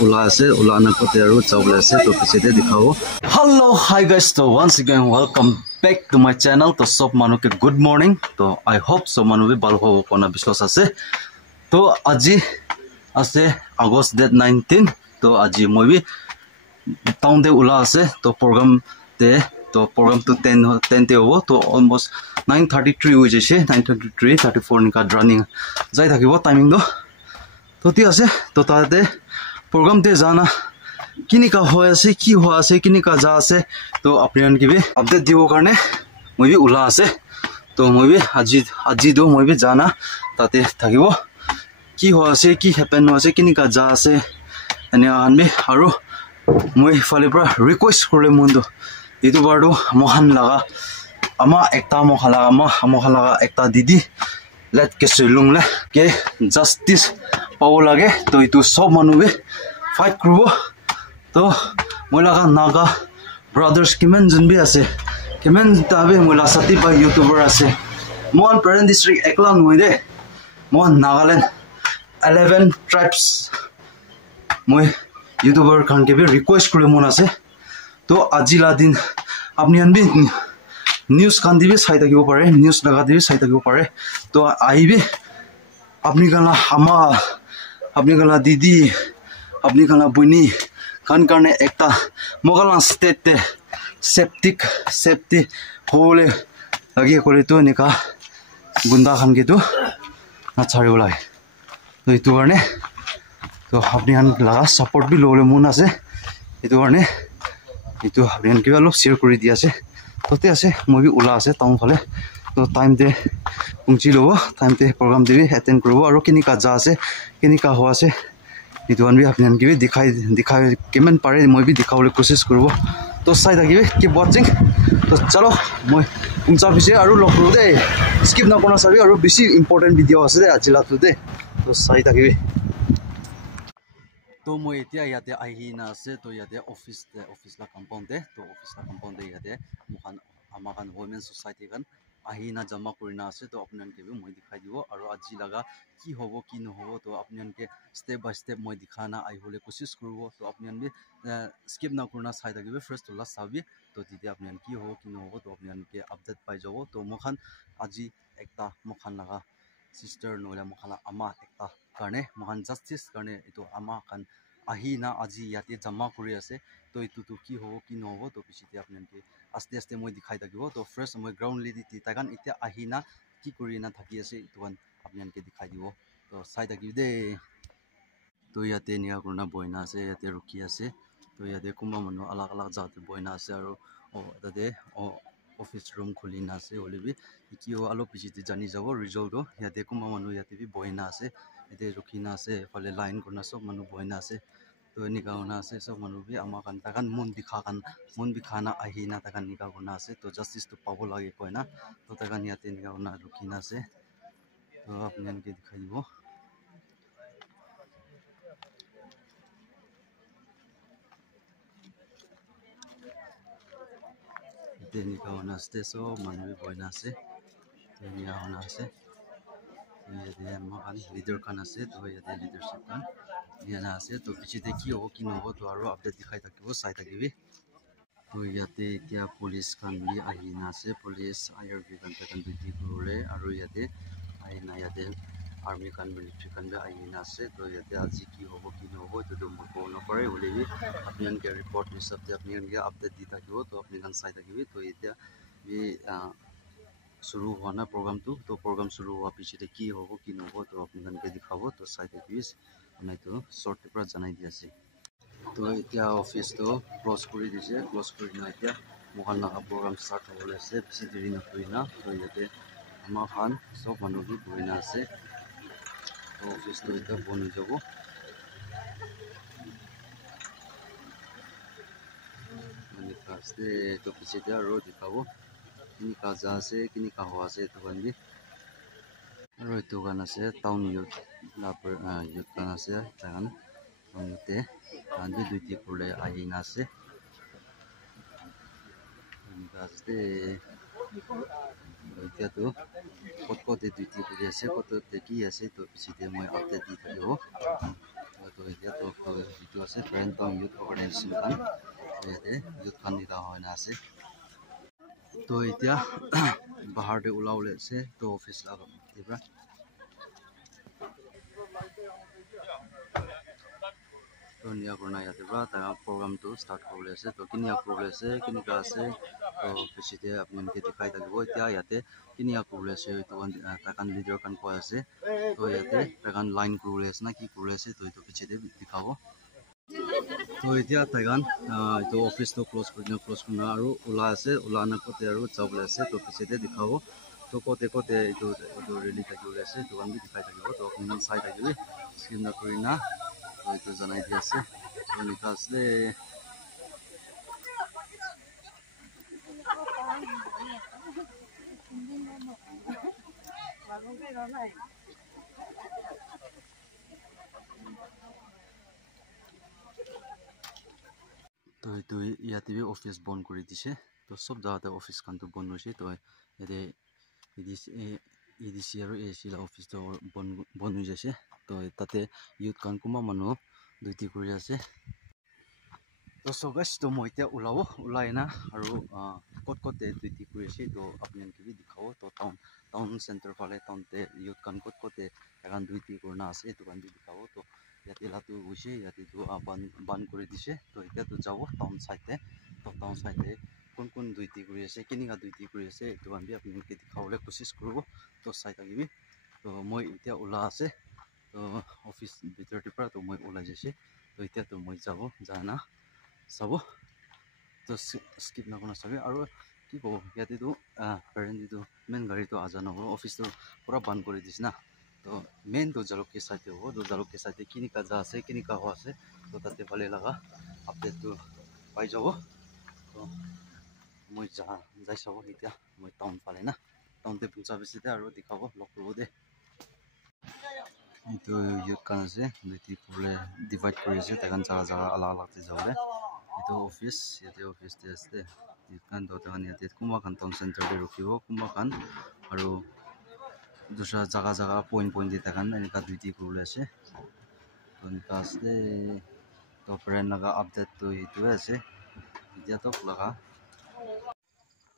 Ula ase ula na kote aru chawle ase to piche de dikhao. Hello hi guys, so once again welcome back to my channel. To sob manu ke good morning. To I hope so manu bi bal hobo kona biswas ase. To aji ase August date 19. To aji moi bi town de ula ase to program to 10 te hobo to almost 9:33 ho jese 9:33 34 nika running jai thakibo timing do. To ti ase to ta de program te jana kinika hoy ase ki ho ase kinika ja ase to apnian ki bi update dibo karne moi bi ula ase to moi bi aji do moi bi jana tate thakibo ki ho ase ki happen ho ase kinika ja ase ani anme aru moi fale pra request kore mundo itu bardo mohan laga ama ekta mohala ekta didi let ke selung la ke justice pawo lage to itu sob manu be fight krubo to moila ka naga brothers kimen junbi ase kimen tabe moila sati ba youtuber ase mon parent district eklan moide mon nagaland 11 tribes moi youtuber kan ke be request kure mon ase to ajila din apni an bi news kan dibe sai takibo pare news laga dibe sai takibo pare to aibe apni kana ama apni kana didi apni kana buni kan karne ekta mogala state te safety hole lagi kore to nika gunda khan ke to na chari ulai to itu karne to apni an laga support bi lole mun ase itu karne itu apni an ke alo share kori di ase tote ase moi bi ula ase town phale to time de pungchi lobo time te program de attend korobo aru kinika ja ase kinika ho ase itu an bi apnian ki bi dikhai kemen pare moi bi dikhawle kosis korobo to sai thakibe keep watching to chalo moi pungcha bise aru lokro de skip na kona sabi aru bisi important video ase de ajila tu de to sai thakibe to moi etia yate ahi na ase to yate office la compound de to office la compound de yate mohan amakan women society kan ahi na jama kurina ase to apnan ke bi moi dikhai dibo aru aji laga ki hobo ki no hobo to apnan ke step by step moi dikhana ai hole kosis kurubo to apnan bi skip na kurna sai dagibe first to last sabi to tite apnan ki hobo ki no hobo to apnan ke update pai jabo to mokhan aji ekta mokhan laga sister nola mokhala ama ekta karne mohan justice karne itu ama kan ahi na aji yate jama kuri ase to itu tu ki hobo ki no hobo to pichite apnan ke aste moi dikhai dagibo to first moi ground lady ti takan itia ahi na ki kuri na thaki ase itu kan apnan ke dikhai dibo to sai dagibe de to yate nia kurna boina ase yate rukhi ase to yate kumba manu alak jat boina ase aru tate office room khulina ase holebi ki ho alo pichite jani jabo result do yate kumba manu yate bi boina ase yate rukhina ase phale line kurna sob manu boina ase to nika hona ase sob manu bi ama kan takan mun dikhana ahi na takan nika hona ase to justice to pabo lage koina to takan yate nika hona rukhina ase to apnan ke dikhai dibo nika hona ase so manu bi boina ase to nika hona ase yate amakan leader kan ase to yate leadership kan yana ase to pichite ki hobo ki no hobo to aru update dikhai thakibo sai thakibi to yate kya police kan bi ahi na ase police IRB kan takan duty kurole aru yate ahi na yate army kan military kan bi ahi na ase to yate aji ki hobo ki no hobo to mo ko no pare holebi apnian ke report ni sabte apnian ke update di thakibo to apni kan sai thakibi to etia bi shuru hona program tu to program shuru hua pichite ki hobo ki no hobo to apni kan ke dikhabo to sai thakibi anai to short pra janai di ase to etia office to close kuri dise close kuri na etia mohan laga program start hobole ase bisi deri na kurina to yate ama khan sob manu bi boina ase to office to etia boni jabo mani first to pichite aro dikhabo kini ka ja ase kini ka ho ase to kan bi aro itu kan ase town youth la youth kan ase takan te andi duty kurle ahi na ase gaste etia to kot de duty kuri ase kot te ki ase to pichite moi update di thakibo তো এতিয়া তো যেটো আছে Parenton Youth Organization kan ইয়াতে youth kan dita hoy na ase তো এতিয়া bahar de ulaule ase to office la tibra to niya korna yate ba ta program to start korle ase to kinia korle ase kinika ase to pisite apni ke dikhai thakibo এতিয়া yate kinia korle ase to ta kan leader kan ko ase to yate ta kan line korle ase na ki korle ase to itu pisite dikhabo তো এতিয়া তাইগান এইটো office তো close Kareena আৰু ওলা আছে ওলা না কোতে আৰু যাবলৈ আছে তো পিছতে দেখাব তো কোতে কোতে এইটো ৰেলি থাকিব আছে তো আমি দেখাই থাকিব তো আপুনি চাই থাকিবি স্ক্ৰীন না কৰিনা তো এইটো জনাই দি আছে তো লিখা আছে তো এইটো ইয়াতে অফিস বন্ধ কৰি দিছে তো সব জায়গাতে অফিস কানটো বন্ধ হৈছে তো এতে EDC আৰু AC লা অফিস তো বন্ধ হৈ যাইছে তো তাতে youth কান কুমা মানুহ ডিউটি কৰি আছে তো সো গাইস তো মই এতিয়া ওলাই না আৰু কত কত ডিউটি কৰি আছে তো আপোনালোকে কি দেখাব তো টাউন সেন্টাৰ ফালে টাউনতে youth কান কত এখন ডিউটি কৰনা আছে তো কান দেখাব তো ইয়াতে লাটো হৈছে ইয়াতে তো বান কৰি দিছে তো এতিয়া তো যাব টাউন সাইডে তো টাউন সাইডে কোন ডিউটি কৰি আছে কিনিকা ডিউটি কৰি আছে তো আমি আপোনালোকে দেখাবলৈ কোশিশ কৰিব তো চাই থাকিবি তো মই এতিয়া ওলা আছে তো অফিস ভিতৰতে পৰা তো মই ওলাই যাইছে তো এতিয়া তো মই যাব জানা চাব তো স্কিপ নকৰনা চাবি আৰু কি কব ইয়াতে তো পেৰেণ্ট তো মেইন গাড়ী তো আজা নহব অফিস তো পুৰা বন্ধ কৰি দিছে না তো মেইন তো জালুকে সাইডে হ'ব তো জালুকে সাইডে কিনিকা যা আছে কিনিকা হৈ আছে তো তাতে ভালে লাগা আপডেট তো পাই যাব তো মই যাই চাব এতিয়া মই টাউন ফালে না টাউনতে পৌঁছা বেছিতে আৰু দেখাব লগ কৰিব দে এইটো youth kan আছে দুটি পুৰে ডিভাইড কৰি আছে তাকান জাগা আলাগ যাবলে এইটো অফিস ইয়াতে অফিস তে আছে youth kan তো তাকান ইয়াতে কুমা kan টাউন সেন্টার দে ৰখিব কুমা kan আৰু দুসৰা জাগা পয়েন্ট দি তাকান এনেকা ডিউটি কৰিলে আছে তো এনেকা আছে তো ফ্ৰেণ্ড লগা আপডেট তো এইটো আছে এতিয়া তো লগা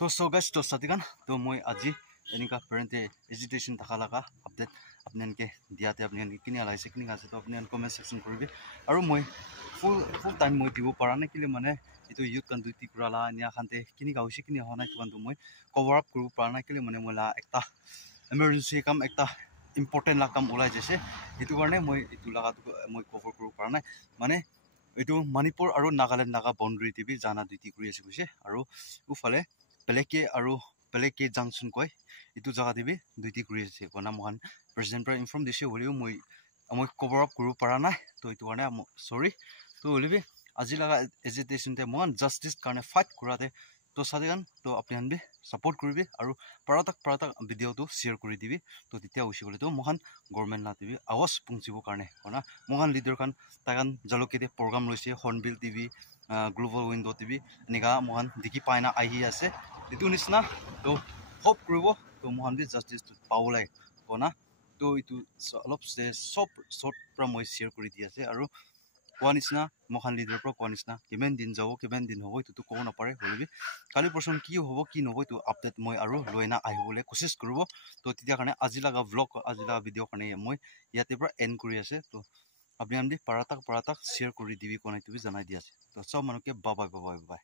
তো সো গাইস তো সাতিগান তো মই আজি এনেকা পেৰেণ্টে এজুকেশন থাকা লগা আপডেট আপোনালোকে দিয়াতে আপোনালোকে কিনি আলাইছে কিনি আছে তো আপুনি কমেন্ট সেকশন কৰিবি আৰু মই ফুল টাইম মই দিব পৰা নাই কিলে মানে এইটো youth kan ডিউটি কৰালা নিয়া খানতে কিনি গাউছে কিনি হোৱা নাই তো মই কভাৰ আপ কৰিব পৰা নাই কিলে মানে মলা একটা emergency কাম একটা ইম্পৰ্টেন্ট লা কাম ওলাই যাইছে এটো কাৰণে মই এটো লাগাটো মই কভাৰ কৰিব পৰা নাই মানে এটো মণিপুৰ আৰু নাগালেণ্ড নাগা বাউণ্ডাৰী টিভি জানা ডিউটি কৰি আছে কৈছে আৰু উফালে পেলেকে জাংচন কয় এটো জাগা দিবি ডিউটি কৰি আছে কোনা মহান প্ৰেসিডেন্ট পৰা ইনফৰ্ম দিছে হলিও মই কভাৰ আপ কৰিব পৰা নাই তো এটো কাৰণে সৰি তো হলিবি আজি লাগা এজিটেশন তে মহান জাস্টিস কাৰণে ফাইট কৰাতে তো সাদিগান তো আপনি বি সাপোৰ্ট কৰিবি আৰু পাৰাতাক ভিডিও তো শেয়াৰ কৰি দিবি তো তেতিয়া উছি বলে তো মহান গভৰ্নমেন্ট না দিবি আৱাজ পুংচিব কাৰণে কোনা মহান লিডাৰ কান তাগান জালুকেতে প্ৰগ্ৰাম লৈছে Hornbill TV global window TV নিগা মহান দেখি পাইনা আহি আছে এটো নিছনা তো হোপ কৰিব তো মহান বি জাস্টিস পাবলৈ কোনা তো ইটো অলপ সব শর্ট পৰা মই শেয়াৰ কৰি দি আছে আৰু কোৱা নিচিনা মহান লিডাৰ পৰা কোৱা নিচিনা কিমান দিন যাব কিমান দিন হ'ব এইটো ক'ব নাপাৰে হলিবি কালি পৰচন কি হ'ব কি নহব এইটো আপডেট মই আৰু লৈনা আহিবলৈ কোশিশ কৰিব তো তেতিয়া কাৰণে আজি লাগা ব্লগ আজি লাগা ভিডিও কাৰণে মই ইয়াতে পৰা এন্ড কৰি আছে তো আপুনি পাৰাতাক শেয়াৰ কৰি দিবি কোনাই তুমি জনাই দি আছে তো সব মানুহকে বাই বাই